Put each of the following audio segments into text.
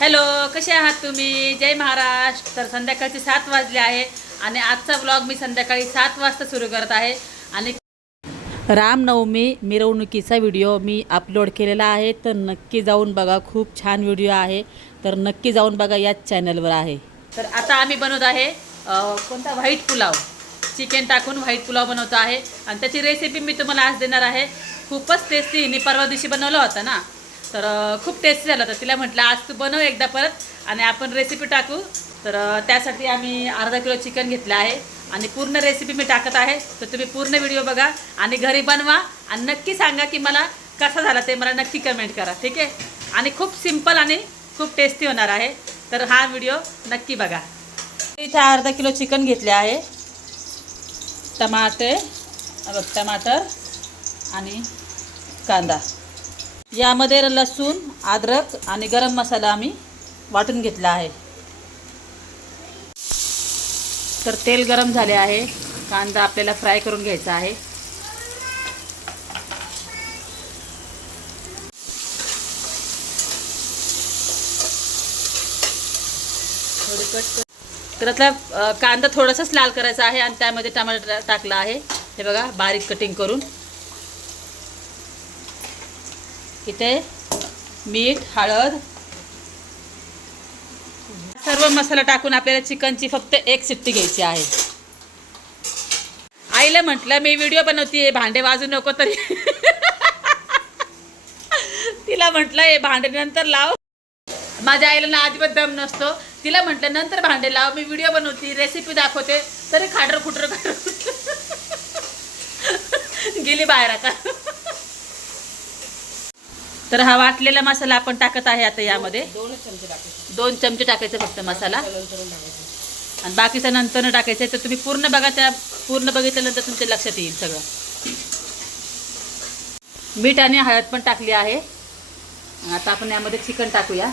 Hello कसे आहात तुम्ही? जय महाराष्ट्र तर संध्याकाळचे सात वाजले आहे आणि आजचा ब्लॉग मी संध्याकाळी सात वाजता सुरू करत आहे. आणि रामनवमी मिरवणुकीचा व्हिडिओ मी अपलोड केलेला आहे. तर नक्की जाऊन बघा खूप छान व्हिडिओ आहे. तर नक्की जाऊन बघा याच चॅनलवर आहे. तर आता आम्ही बनवत आहे कोणता? व्हाईट पुलाव. चिकन टाकून व्हाईट पुलाव बनवतो आहे. आणि त्याची रेसिपी मी तुम्हाला आज देणार आहे. खूपच टेस्टी हिने परवा दिवशी बनवला होता ना? तर खूप टेस्टी झालं होतं. तिला म्हटलं आज तू बनव एकदा परत आणि आपण रेसिपी टाकू. तर त्यासाठी आम्ही अर्धा किलो चिकन घेतलं आहे आणि पूर्ण रेसिपी मी टाकत आहे. तर तुम्ही पूर्ण व्हिडिओ बघा आणि घरी बनवा आणि नक्की सांगा की मला कसा झाला ते मला नक्की कमेंट करा ठीक आहे? आणि खूप सिंपल आणि खूप टेस्टी होणार आहे. तर हा व्हिडिओ नक्की बघा. इथे अर्धा किलो चिकन घेतले आहे. टमाटे बघ टमाटर आणि कांदा. यामध्ये लसूण अद्रक आणि गरम मसाला आम्ही वाटून घेतला आहे. तर तेल गरम झाले आहे. कांदा आपल्याला फ्राय करून घ्यायचा आहे. तर आता कांदा थोडासाच लाल करायचा आहे आणि त्यामध्ये टमाटर टाकला आहे. हे बघा बारीक कटिंग करून. इथे मीठ हळद. सर्व मसाला टाकून आपल्याला चिकनची फक्त एक सिट्टी घ्यायची आहे. आईला म्हटलं मी व्हिडिओ बनवते भांडे वाजू नको तरी. तिला म्हटलं हे भांडे नंतर लाव. माझ्या आईला ना अजिबात दम नसतो. तिला म्हटलं नंतर भांडे लाव मी व्हिडिओ बनवते रेसिपी दाखवते. तरी खाटर खुटर गेली बाहेर आता. तर हा वाटलेला मसाला आपण टाकत आहे आता यामध्ये. चमचे टाकायचे दोन चमचे टाकायचे फक्त मसाला. आणि बाकीचा नंतर टाकायचं आहे तर तुम्ही पूर्ण बघा त्या पूर्ण बघितल्यानंतर तुमच्या लक्षात येईल सगळं. मीठ आणि हळद पण टाकली आहे. आता आपण यामध्ये चिकन टाकूया.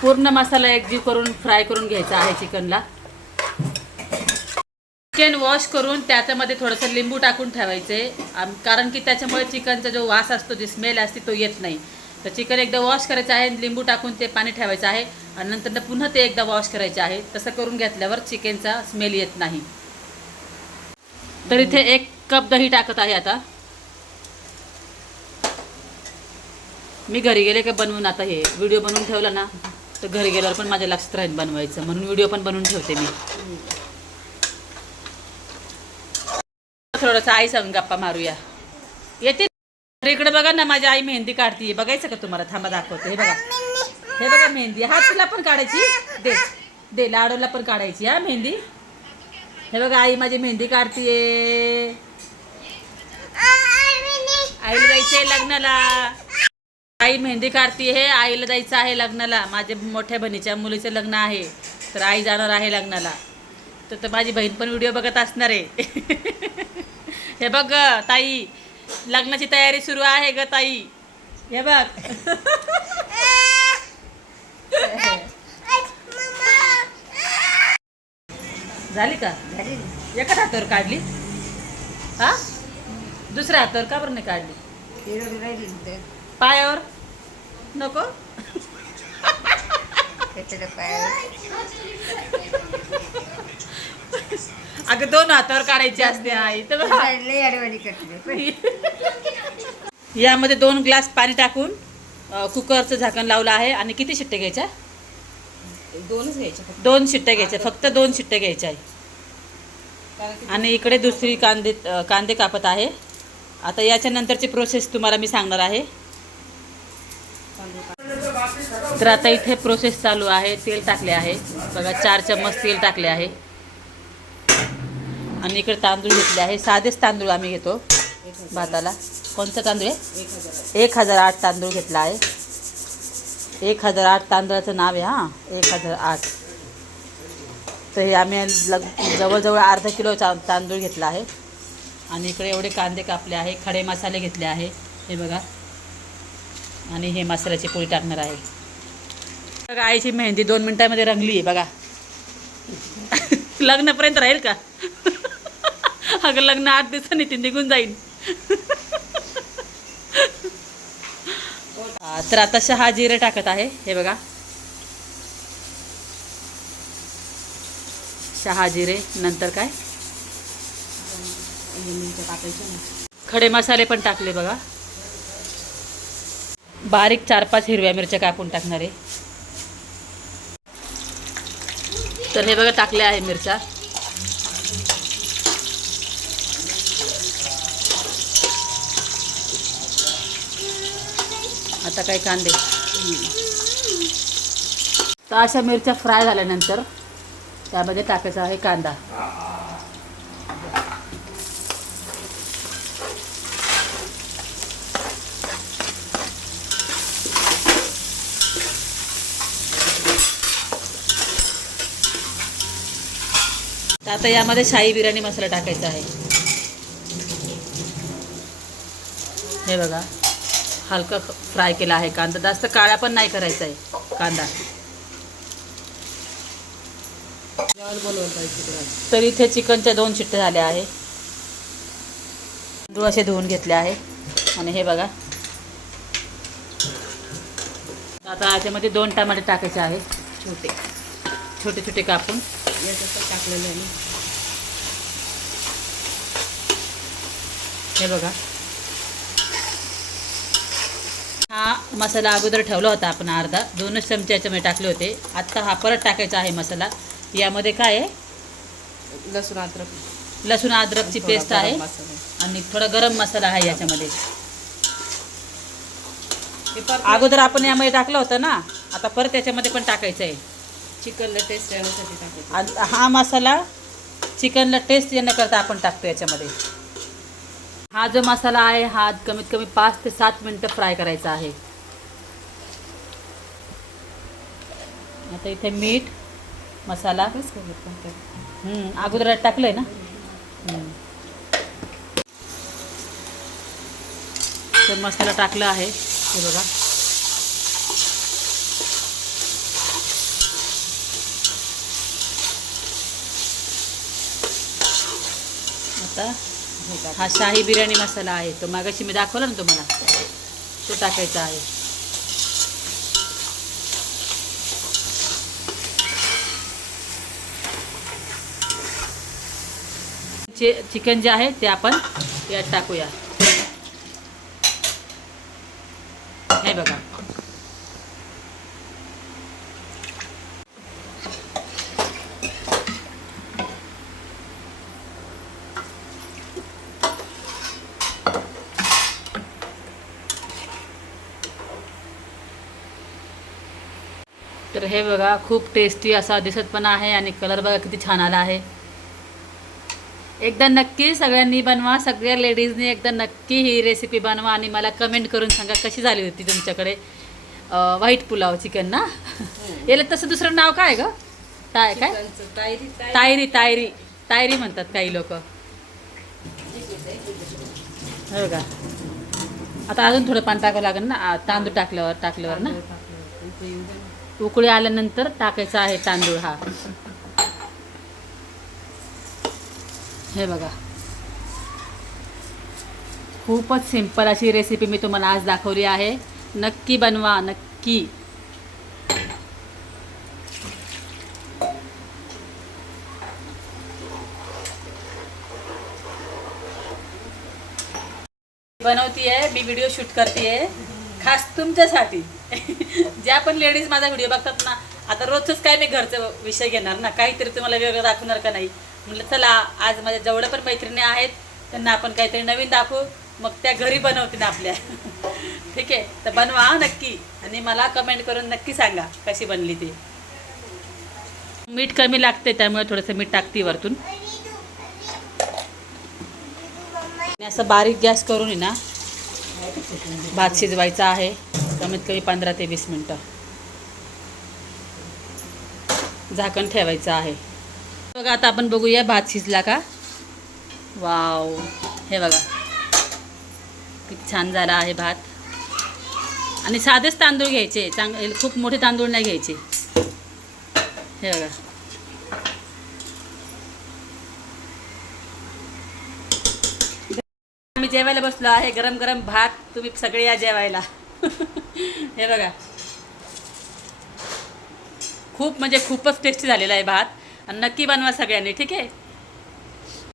पूर्ण मसाला एकजीव करून फ्राय करून घ्यायचा आहे चिकनला. चिकन वॉश करून त्याच्यामध्ये थोडंसं लिंबू टाकून ठेवायचे. कारण की त्याच्यामुळे चिकनचा जो वास असतो जी स्मेल असते तो येत नाही. तर चिकन एकदा वॉश करायचं आहे लिंबू टाकून ते पाणी ठेवायचं आहे. आणि नंतर पुन्हा ते एकदा वॉश करायचे आहे. तसं करून घेतल्यावर चिकनचा स्मेल येत नाही. तर इथे एक कप दही टाकत आहे आता. मी घरी गेले का बनवून आता हे? व्हिडिओ बनवून ठेवला ना? तर घरी गेल्यावर पण माझ्या लक्षात राहील बनवायचं. म्हणून व्हिडिओ पण बनवून ठेवते मी. थोडंसं आई सांगून गप्पा मारूया. येते इकडे बघा ना माझी आई मेहंदी काढते बघायचं का तुम्हाला? थांबा दाखवते. हे बघा. हे बघा मेहंदी. हा तिला पण काढायची? दे. दे लाडूला पण काढायची हा मेहंदी? हे बघा आई माझी मेहंदी काढतीये. आईला जायचंय लग्नाला. आई मेहंदी काढते हे आईला जायचं आहे लग्नाला. माझ्या मोठ्या बहिणीच्या मुलीचं लग्न आहे. तर आई जाणार आहे लग्नाला. तर तर माझी बहीण पण व्हिडिओ बघत असणार आहे. हे बघ ग, ताई. लग्नाची तयारी सुरू आहे ग ताई. हे बघ. झाली का? एका हातावर काढली? हा? दुसऱ्या हातावर का बरं नाही काढली? पायावर? नको? अगं दोन हातावर काढायची असते आई. तर. यामध्ये दोन ग्लास पाणी टाकून कुकरचं झाकण लावलं आहे. आणि किती शिट्ट्या घ्यायच्या? दोनच घ्यायचे फक्त. दोन शिट्ट्या घ्यायच्या. फक्त दोन शिट्ट्या घ्यायच्या आहे. आणि इकडे दुसरी कांदे कांदे कापत आहे. आता याच्या नंतरची प्रोसेस तुम्हाला मी सांगणार आहे. तर आता इथे प्रोसेस चालू आहे. तेल टाकले आहे. बघा चार चम्मच तेल टाकले आहे. आणि इकडे तांदूळ घेतले आहे. साधेच तांदूळ आम्ही घेतो भाताला. कोणतं तांदूळ आहे? एक हजार एक हजार आठ तांदूळ घेतला आहे. एक हजार आठ तांदळाचं नाव आहे हां. एक हजार आठ. तर हे आम्ही लग जवळजवळ अर्धा किलो चा तांदूळ घेतला आहे. आणि इकडे एवढे कांदे कापले आहे. खडे मसाले घेतले आहे. हे बघा. आणि हे मसाल्याची पोळी टाकणार आहे. बघा आईची मेहंदी दोन मिनिटामध्ये रंगली आहे बघा. लग्नापर्यंत राहील का? अगं लग्न आठ दिवसांनी ती निघून जाईल. तर आता शहा जिरे टाकत आहे हे बघा. शहा जिरे नंतर काय? खडे मसाले पण टाकले बघा. बारीक चार पाच हिरव्या मिरच्या कापून टाकणार आहे. तर हे बघा टाकले आहे मिरच्या. आता काही कांदे? तर अशा मिरच्या फ्राय झाल्यानंतर त्यामध्ये टाकायचा आहे कांदा. तर आता यामध्ये शाही बिर्याणी मसाला टाकायचा आहे. हे बघा हलका फ्राय केला आहे कांदा. जास्त काळा पण नाही करायचा आहे कांदा. तर इथे चिकनच्या दोन शिट्ट्या झाल्या आहे. तांदूळ असे धुवून घेतले आहे. आणि हे बघा. आता याच्यामध्ये दोन टमाटे टाकायचे आहे छोटे. छोटे छोटे कापून. याच्यात टाकलेलं आहे. हे बघा. हा मसाला अगोदर ठेवला होता आपण अर्धा. दोनच चमचे याच्यामध्ये टाकले होते. आत्ता हा परत टाकायचा आहे मसाला. यामध्ये काय आहे? लसूण अद्रक. लसूण अद्रकची पेस्ट आहे. आणि थोडा गरम मसाला आहे याच्यामध्ये. अगोदर आपण यामध्ये टाकलं होतं ना. आता परत याच्यामध्ये पण टाकायचं आहे चिकनला टेस्ट येण्यासाठी आणि हा मसाला चिकनला टेस्ट येण्याकरता आपण टाकतो याच्यामध्ये. हा जो मसाला आहे हा कमीत कमी पाच ते सात मिनटं फ्राय करायचा आहे. आता इथे मीठ मसाला. अगोदर टाकलंय ना? हम्म. तर मसाला टाकला आहे. हे बघा. आता. हा शाही बिर्याणी मसाला आहे. तो मागाशी मी दाखवला ना तुम्हाला. तो टाकायचा आहे. चे चिकन जे आहे ते आपण यात टाकूया. हे बघा. तर हे बघा खूप टेस्टी असा दिसत पण आहे आणि कलर बघा किती छान आला आहे. एकदा नक्की सगळ्यांनी बनवा सगळ्या लेडीजनी एकदा नक्की ही रेसिपी बनवा आणि मला कमेंट करून सांगा कशी झाली होती तुमच्याकडे व्हाईट पुलाव चिकन ना? याला तसं दुसरं नाव काय ग? काय? काय तायरी. तायरी तायरी. तायरी म्हणतात काही लोक. हो का? आता अजून थोडं पाणी टाकावं लागेल ना? तांदूळ टाकल्यावर टाकल्यावर ना. उकळी आल्यानंतर टाकायचा आहे तांदूळ हा. हे बघा. खूपच सिंपल अशी रेसिपी मी तुम्हाला आज दाखवली आहे. नक्की बनवा नक्की. बनवतीये मी व्हिडिओ शूट करते खास तुमच्यासाठी. ज्या पण लेडीज माझा व्हिडिओ बघतात ना आता रोजच काय मी घरचं विषय घेणार ना? काहीतरी तुम्हाला वेगळं दाखवणार का नाही? म्हटलं चला आज माझ्या जेवढ्या पण मैत्रिणी आहेत त्यांना आपण काहीतरी नवीन दाखवू मग त्या घरी बनवतील आपल्या. ठीक आहे? तर बनवा नक्की. आणि मला कमेंट करून नक्की सांगा कशी बनली ती. मीठ कमी लागते त्यामुळे थोडंसं मीठ टाकते वरतून आणि असं बारीक गॅस करून आहे ना भात शिजवायचा आहे. कमीत कमी पंधरा ते वीस मिनटं. झाकण ठेवायचं आहे. बघा आता आपण बघूया भात शिजला का? वाव. हे बघा. किती छान झाला आहे भात. आणि साधेच तांदूळ घ्यायचे. चांग खूप मोठे तांदूळ नाही घ्यायचे. हे बघा. जेवायला बसलो आहे. गरम गरम भात तुम्ही सगळे या जेवायला. हे बघा. खूप म्हणजे खूपच टेस्टी झालेला आहे भात. आणि नक्की बनवा सगळ्यांनी ठीक आहे?